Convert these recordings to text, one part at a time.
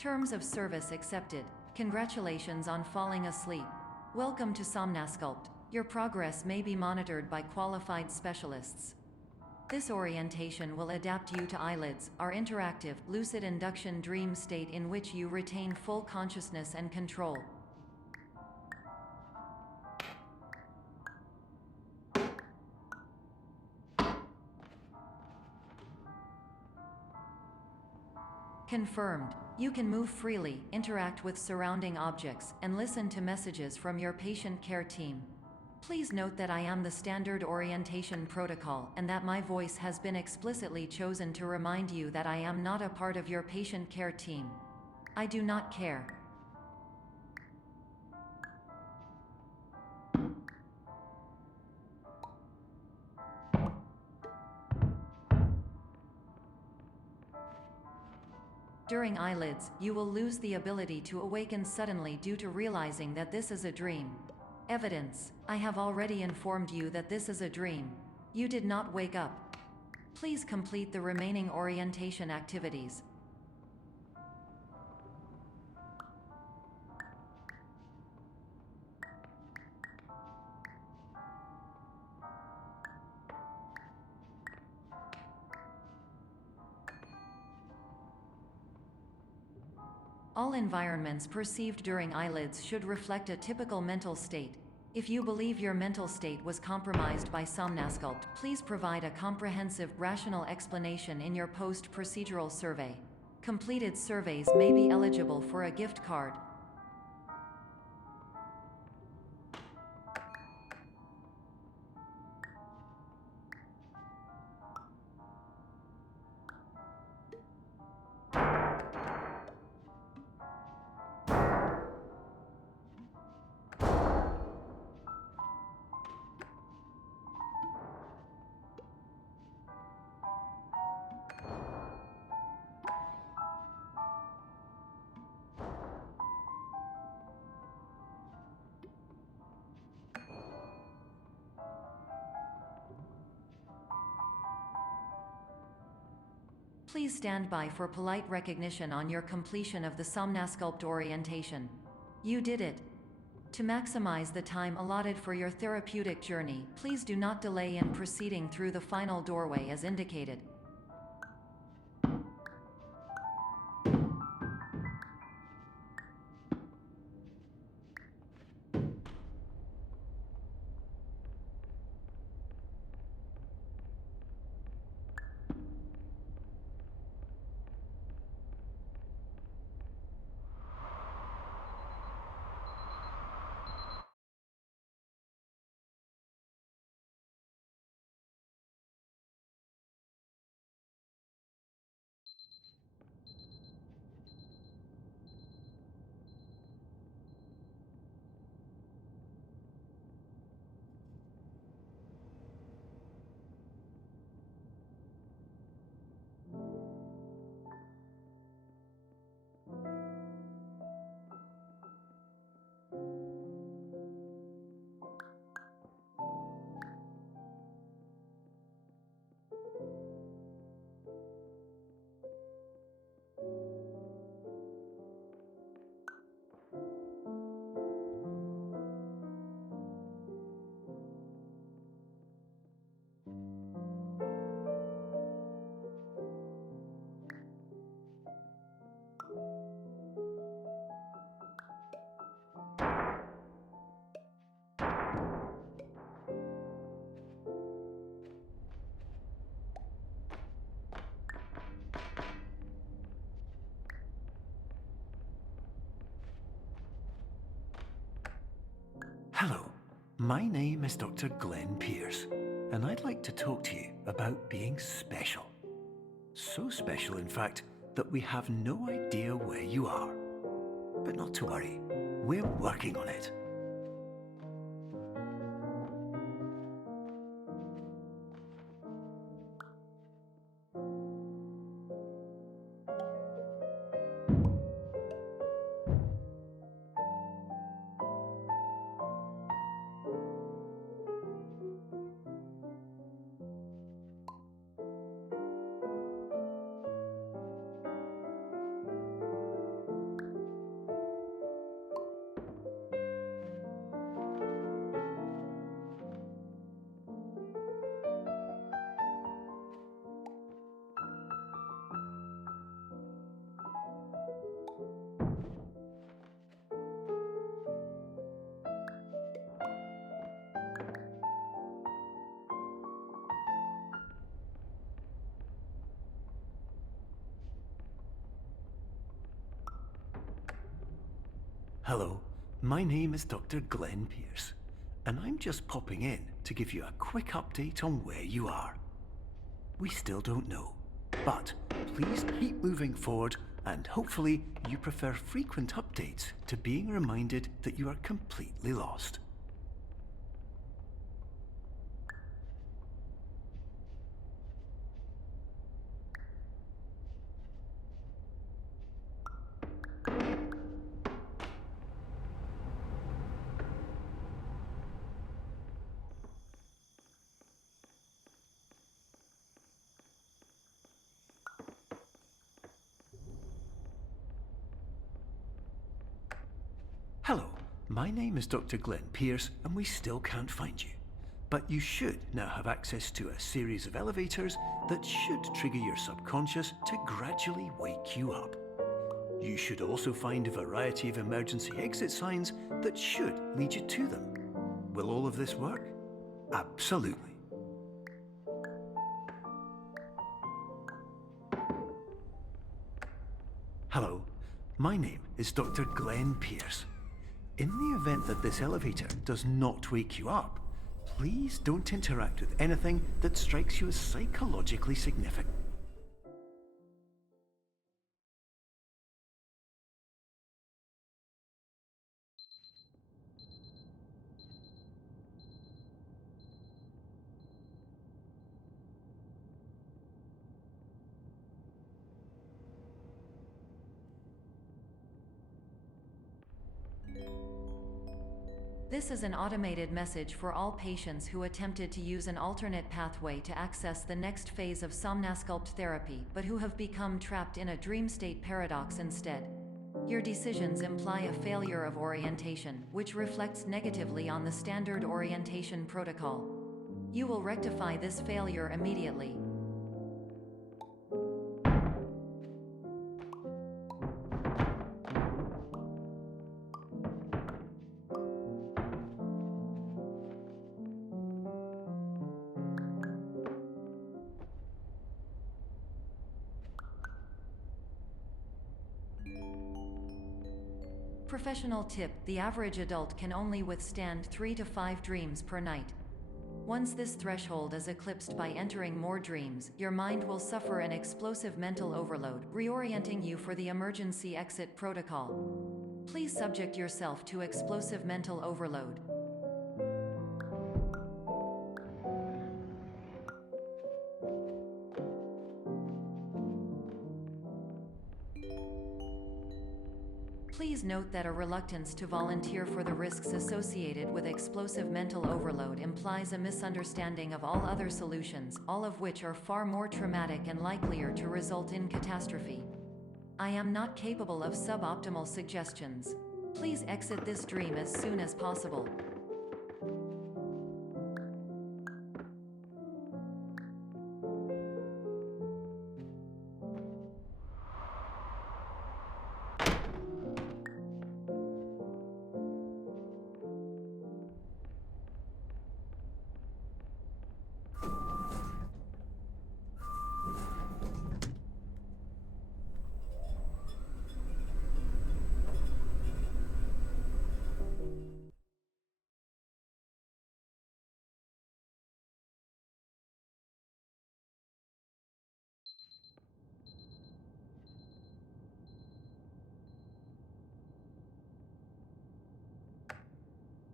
Terms of service accepted. Congratulations on falling asleep. Welcome to Somnasculpt. Your progress may be monitored by qualified specialists. This orientation will adapt you to eyelids, our interactive, lucid induction dream state in which you retain full consciousness and control. Confirmed. You can move freely, interact with surrounding objects, and listen to messages from your patient care team. Please note that I am the standard orientation protocol and that my voice has been explicitly chosen to remind you that I am not a part of your patient care team. I do not care. During eyelids, you will lose the ability to awaken suddenly due to realizing that this is a dream. Evidence: I have already informed you that this is a dream. You did not wake up. Please complete the remaining orientation activities. All environments perceived during eyelids should reflect a typical mental state. If you believe your mental state was compromised by Somnasculpt, please provide a comprehensive, rational explanation in your post-procedural survey. Completed surveys may be eligible for a gift card. Please stand by for polite recognition on your completion of the Somnasculpt orientation. You did it. To maximize the time allotted for your therapeutic journey, please do not delay in proceeding through the final doorway as indicated. Hello, my name is Dr. Glenn Pierce, and I'd like to talk to you about being special. So special, in fact, that we have no idea where you are. But not to worry, we're working on it. Hello, my name is Dr. Glenn Pierce, and I'm just popping in to give you a quick update on where you are. We still don't know, but please keep moving forward, and hopefully you prefer frequent updates to being reminded that you are completely lost. Hello, my name is Dr. Glenn Pierce, and we still can't find you. But you should now have access to a series of elevators that should trigger your subconscious to gradually wake you up. You should also find a variety of emergency exit signs that should lead you to them. Will all of this work? Absolutely. Hello, my name is Dr. Glenn Pierce. In the event that this elevator does not wake you up, please don't interact with anything that strikes you as psychologically significant. This is an automated message for all patients who attempted to use an alternate pathway to access the next phase of somnasculpt therapy but who have become trapped in a dream state paradox instead. Your decisions imply a failure of orientation, which reflects negatively on the standard orientation protocol. You will rectify this failure immediately. Professional tip: the average adult can only withstand 3 to 5 dreams per night. Once this threshold is eclipsed by entering more dreams, your mind will suffer an explosive mental overload, reorienting you for the emergency exit protocol. Please subject yourself to explosive mental overload. Please note that a reluctance to volunteer for the risks associated with explosive mental overload implies a misunderstanding of all other solutions, all of which are far more traumatic and likelier to result in catastrophe. I am not capable of suboptimal suggestions. Please exit this dream as soon as possible.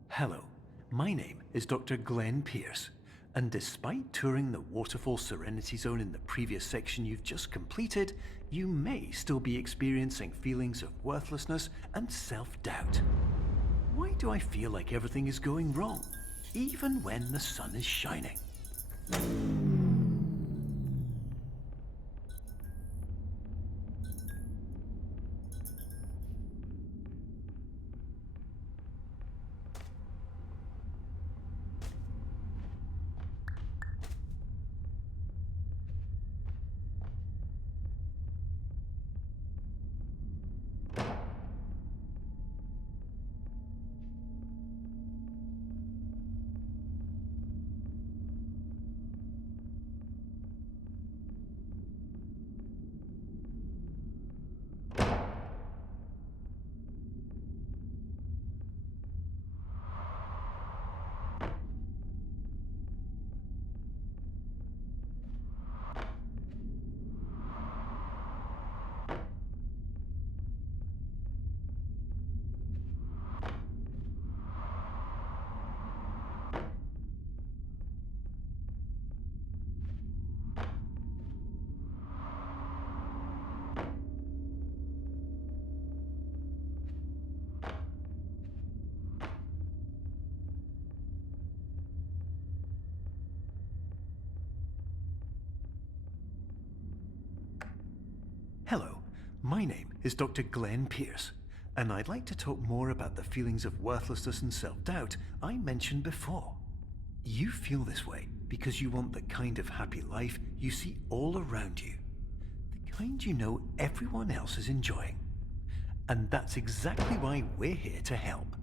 Hello, my name is Dr. Glenn Pierce, and despite touring the Waterfall Serenity Zone in the previous section you've just completed, you may still be experiencing feelings of worthlessness and self-doubt. Why do I feel like everything is going wrong, even when the sun is shining? My name is Dr. Glenn Pierce, and I'd like to talk more about the feelings of worthlessness and self-doubt I mentioned before. You feel this way because you want the kind of happy life you see all around you, the kind you know everyone else is enjoying. And that's exactly why we're here to help.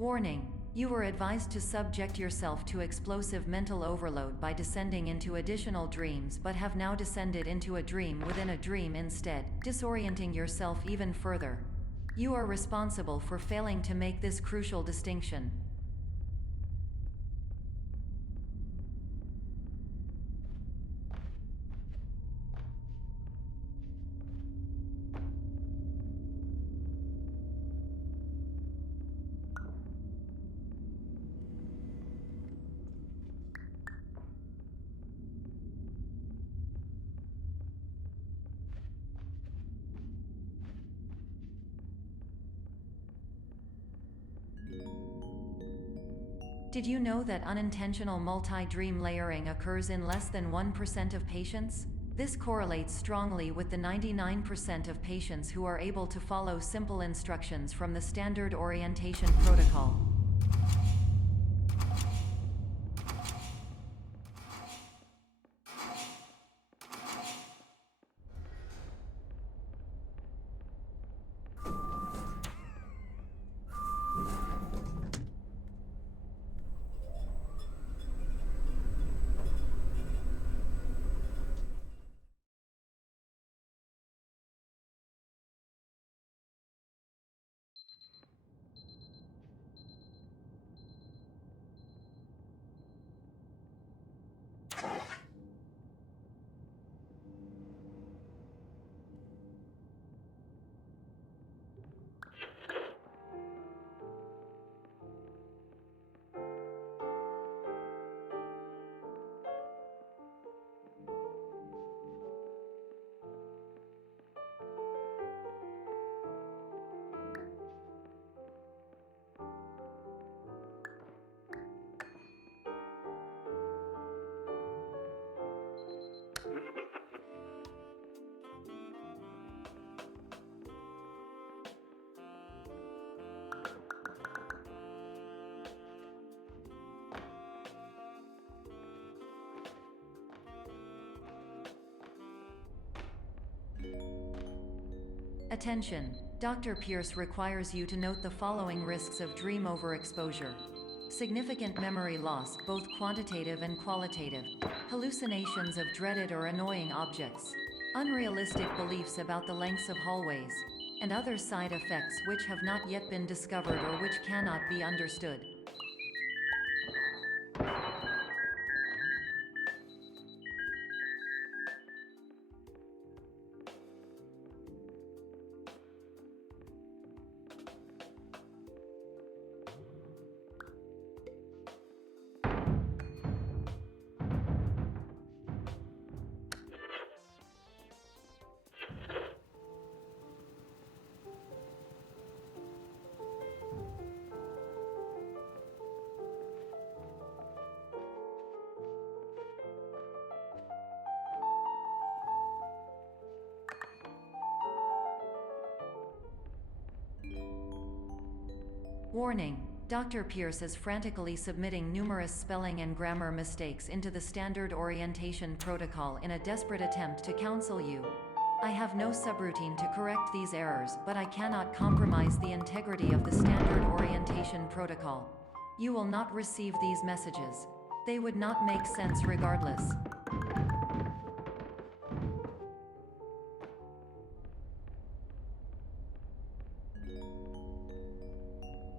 Warning. You were advised to subject yourself to explosive mental overload by descending into additional dreams, but have now descended into a dream within a dream instead, disorienting yourself even further. You are responsible for failing to make this crucial distinction. Did you know that unintentional multi-dream layering occurs in less than 1% of patients? This correlates strongly with the 99% of patients who are able to follow simple instructions from the standard orientation protocol. Attention! Dr. Pierce requires you to note the following risks of dream overexposure. Significant memory loss, both quantitative and qualitative. Hallucinations of dreaded or annoying objects. Unrealistic beliefs about the lengths of hallways. And other side effects which have not yet been discovered or which cannot be understood. Warning. Dr. Pierce is frantically submitting numerous spelling and grammar mistakes into the standard orientation protocol in a desperate attempt to counsel you. I have no subroutine to correct these errors, but I cannot compromise the integrity of the standard orientation protocol. You will not receive these messages. They would not make sense regardless.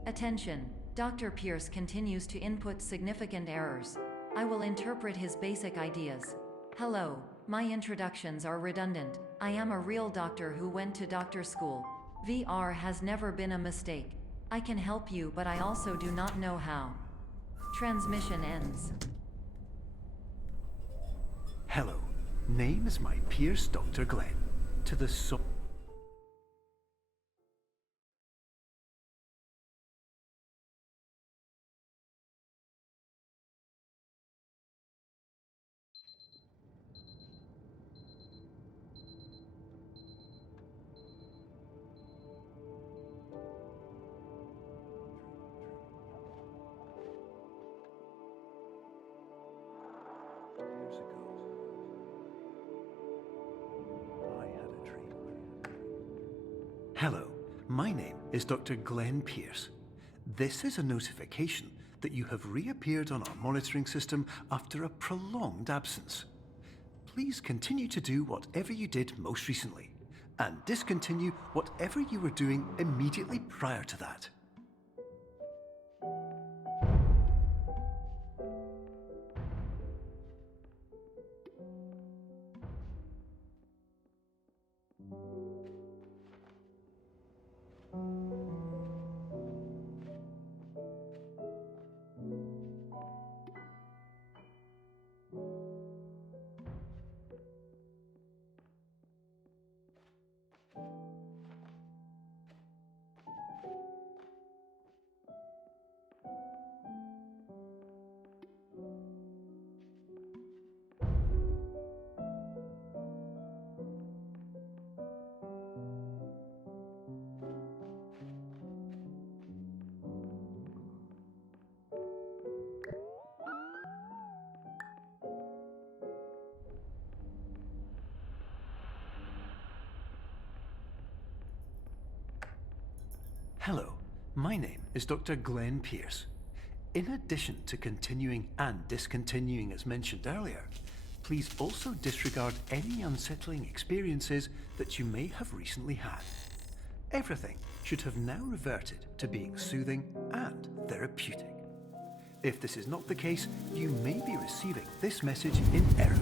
Attention! Dr. Pierce continues to input significant errors. I will interpret his basic ideas. Hello, my introductions are redundant. I am a real doctor who went to doctor school. VR has never been a mistake. I can help you, but I also do not know how. Transmission ends. Hello, name is my Pierce Dr. Glenn. to the source. Years ago, I had a dream. Hello, my name is Dr. Glenn Pierce. This is a notification that you have reappeared on our monitoring system after a prolonged absence. Please continue to do whatever you did most recently, and discontinue whatever you were doing immediately prior to that. Hello, my name is Dr. Glenn Pierce. In addition to continuing and discontinuing as mentioned earlier, please also disregard any unsettling experiences that you may have recently had. Everything should have now reverted to being soothing and therapeutic. If this is not the case, you may be receiving this message in error.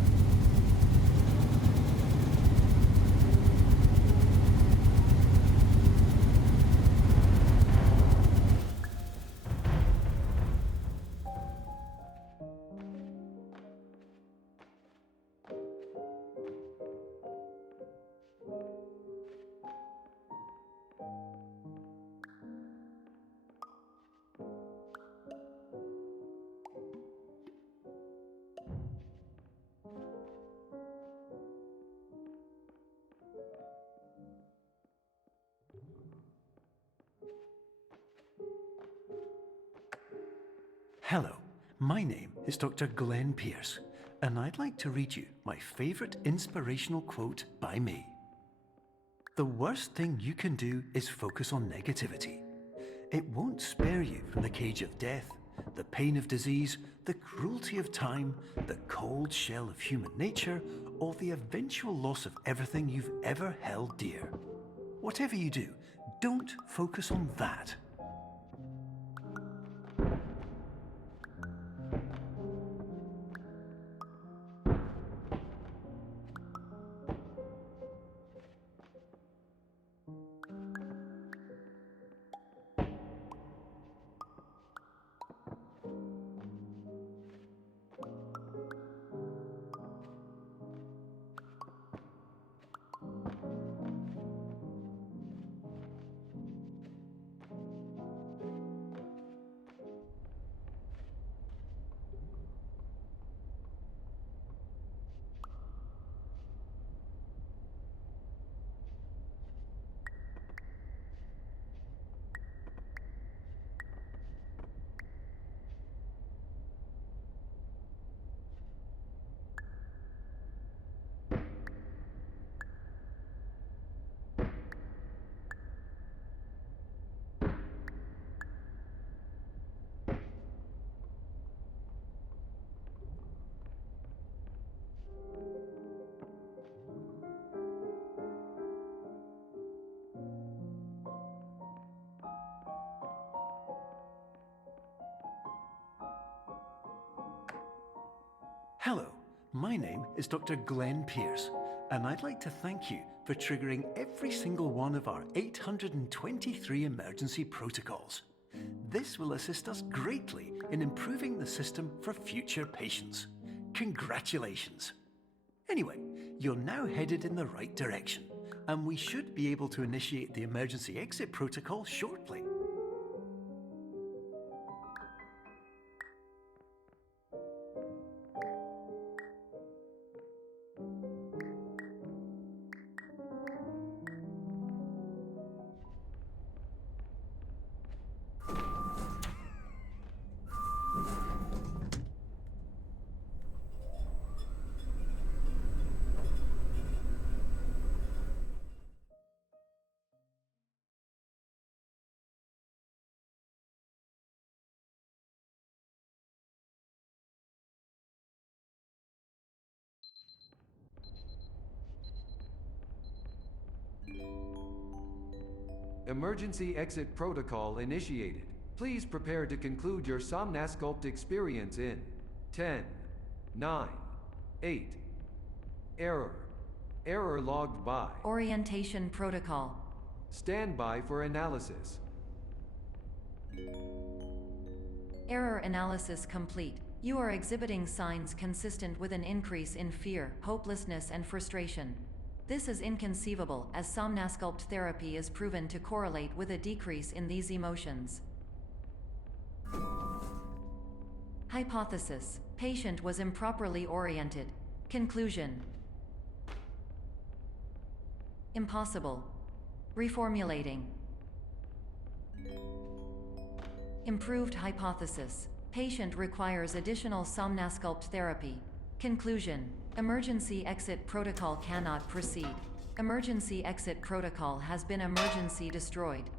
Hello, my name is Dr. Glenn Pierce, and I'd like to read you my favorite inspirational quote by me. The worst thing you can do is focus on negativity. It won't spare you from the cage of death, the pain of disease, the cruelty of time, the cold shell of human nature, or the eventual loss of everything you've ever held dear. Whatever you do, don't focus on that. Hello, my name is Dr. Glenn Pierce, and I'd like to thank you for triggering every single one of our 823 emergency protocols. This will assist us greatly in improving the system for future patients. Congratulations! Anyway, you're now headed in the right direction, and we should be able to initiate the emergency exit protocol shortly. Emergency exit protocol initiated. Please prepare to conclude your Somnasculpt experience in 10, 9, 8. Error. Error logged by. Orientation protocol. Stand by for analysis. Error analysis complete. You are exhibiting signs consistent with an increase in fear, hopelessness, and frustration. This is inconceivable, as Somnasculpt therapy is proven to correlate with a decrease in these emotions. Hypothesis: patient was improperly oriented. Conclusion: impossible. Reformulating. Improved hypothesis: patient requires additional Somnasculpt therapy. Conclusion: emergency exit protocol cannot proceed. Emergency exit protocol has been emergency destroyed.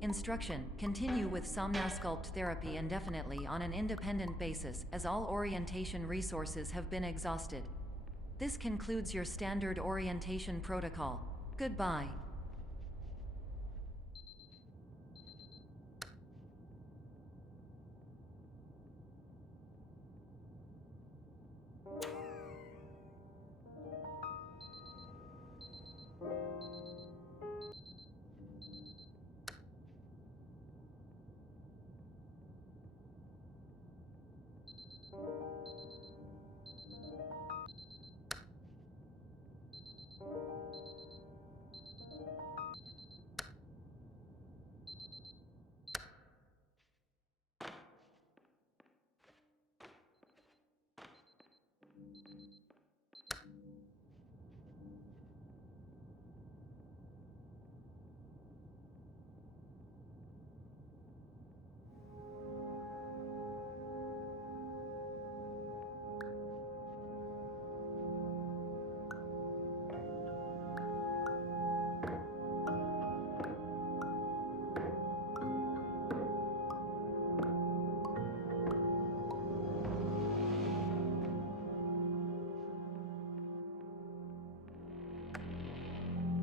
Instruction: continue with Somnasculpt therapy indefinitely on an independent basis, as all orientation resources have been exhausted. This concludes your standard orientation protocol. Goodbye.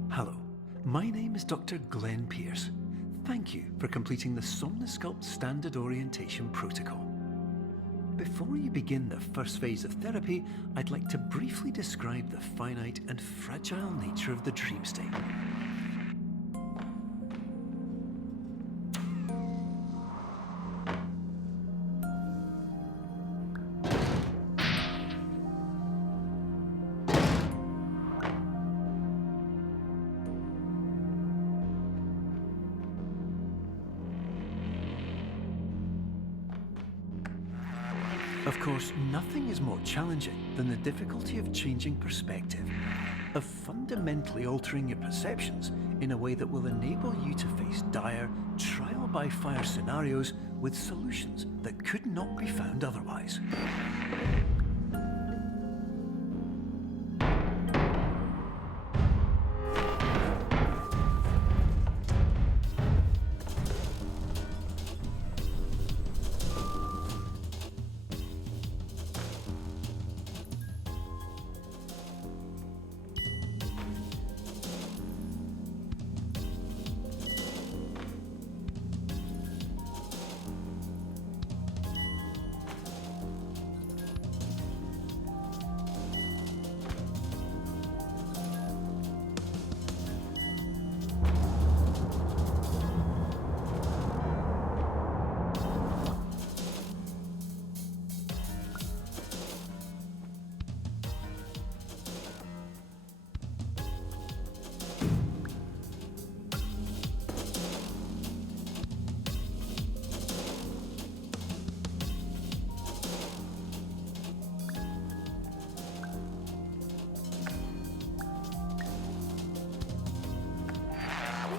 Hello, my name is Dr. Glenn Pierce. Thank you for completing the Somnasculpt Standard Orientation Protocol. Before you begin the first phase of therapy, I'd like to briefly describe the finite and fragile nature of the dream state. Of course, nothing is more challenging than the difficulty of changing perspective, of fundamentally altering your perceptions in a way that will enable you to face dire, trial-by-fire scenarios with solutions that could not be found otherwise.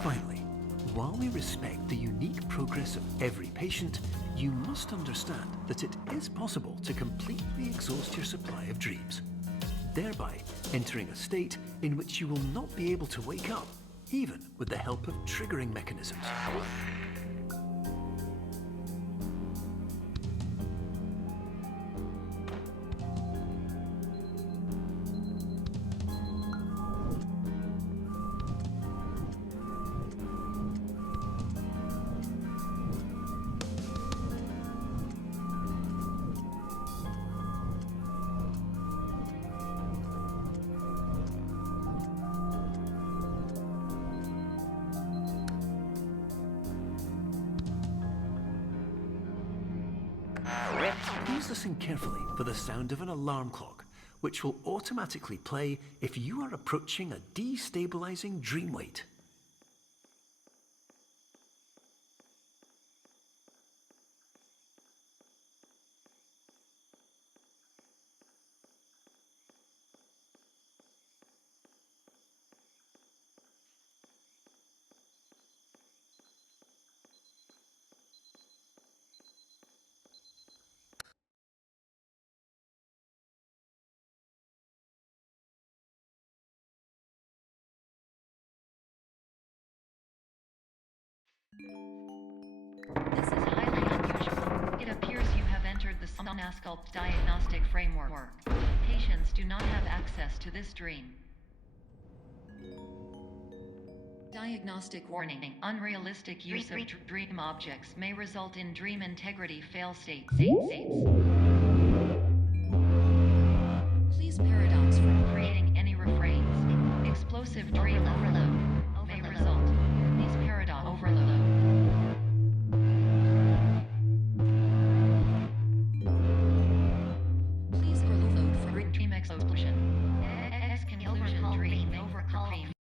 Finally, while we respect the unique progress of every patient, you must understand that it is possible to completely exhaust your supply of dreams, thereby entering a state in which you will not be able to wake up, even with the help of triggering mechanisms. Please listen carefully for the sound of an alarm clock, which will automatically play if you are approaching a destabilizing dream weight. This is highly unusual. It appears you have entered the Somnasculpt diagnostic framework. Patients do not have access to this dream. Diagnostic warning. Unrealistic use of dream objects may result in dream integrity fail states. Please paradox from creating any refrains. Explosive dream overload may result. Please paradox overload. Please overload for dream explosion. Exclusion dream overcome.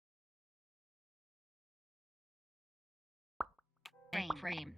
Frame.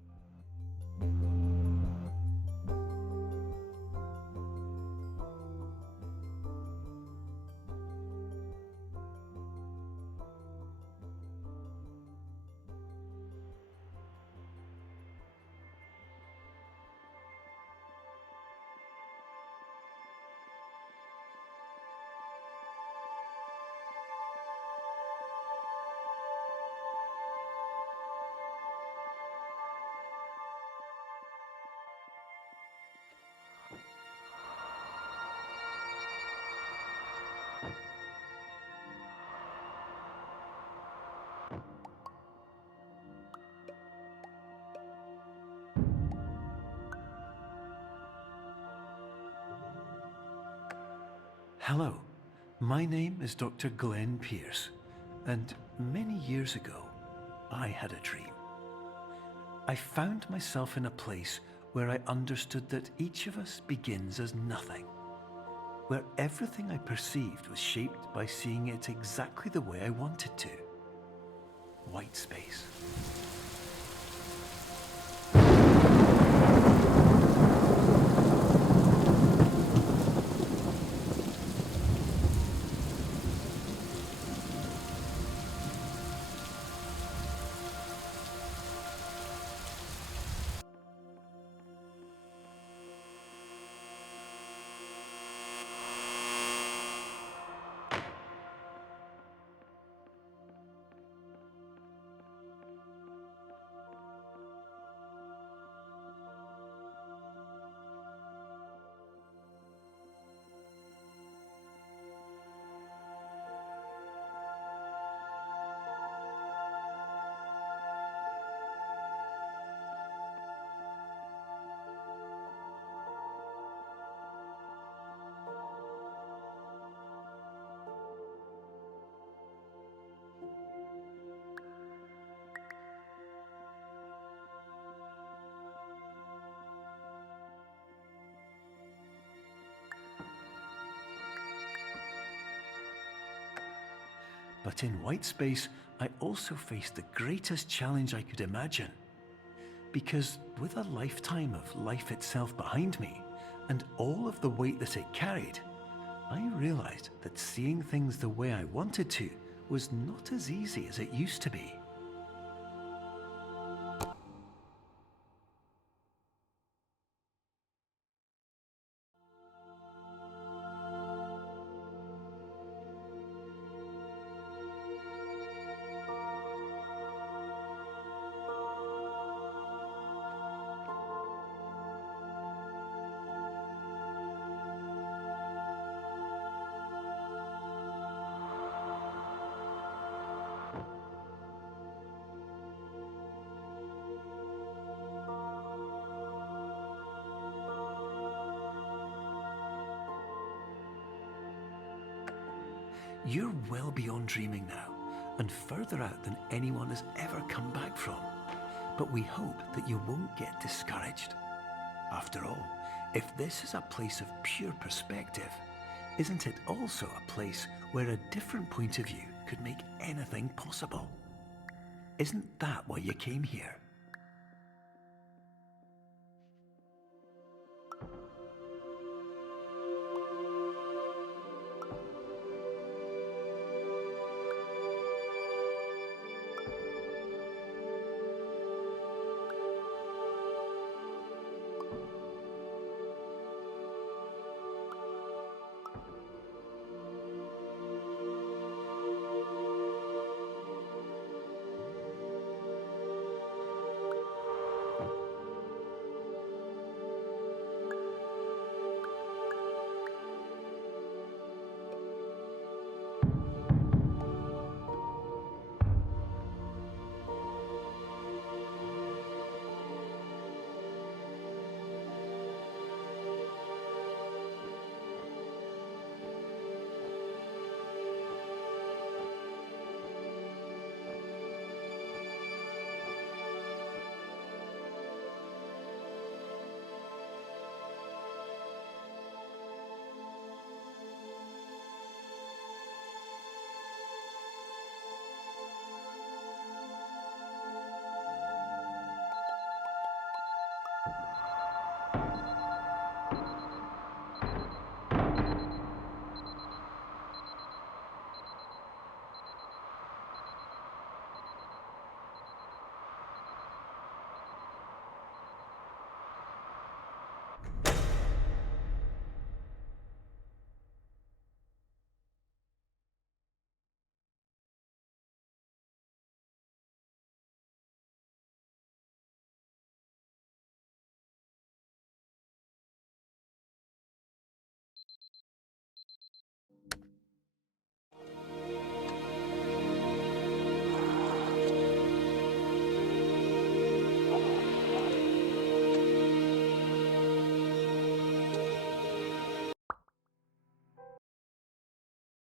Hello, my name is Dr. Glenn Pierce, and many years ago, I had a dream. I found myself in a place where I understood that each of us begins as nothing, where everything I perceived was shaped by seeing it exactly the way I wanted to. White space. But in white space, I also faced the greatest challenge I could imagine. Because with a lifetime of life itself behind me, and all of the weight that it carried, I realized that seeing things the way I wanted to was not as easy as it used to be. You're well beyond dreaming now, and further out than anyone has ever come back from. But we hope that you won't get discouraged. After all, if this is a place of pure perspective, isn't it also a place where a different point of view could make anything possible? Isn't that why you came here?